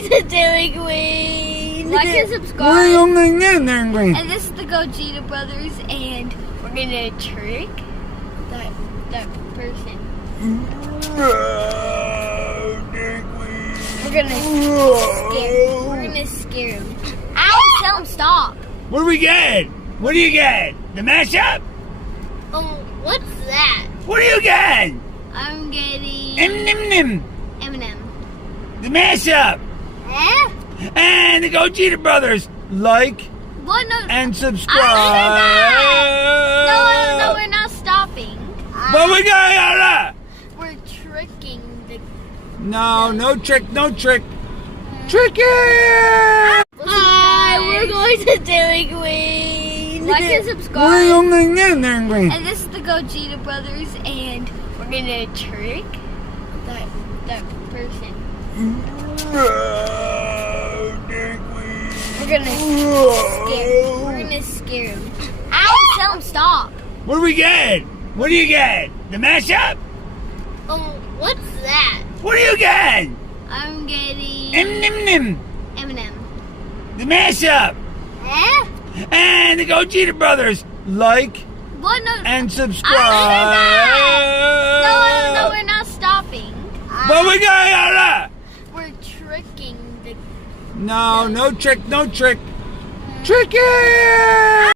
going to Dairy Queen. Like and subscribe. And this is the Gojita brothers, and we're gonna trick that person. We're gonna scare him. Ow! Tell him stop. What do we get? What do you get? The mashup? What's that? What do you get? I'm getting M&M. The mashup. Eh? And the Gojita brothers. Like What? No. and subscribe. No, we're not stopping. But we got We're tricking the. No trick. Trick it! Hi, we're going to Dairy Queen. Like and subscribe. And this is the Gojita brothers, and we're gonna trick that person. We're gonna scare him. Ow! Tell him stop. What do we get? What do you get? The mashup? What's that? What do you get? I'm getting M&M. The mashup. Eh? And the Gojita brothers. Like What? No. and subscribe. No, we're not stopping. But we got We're tricking the. No trick. Trick it!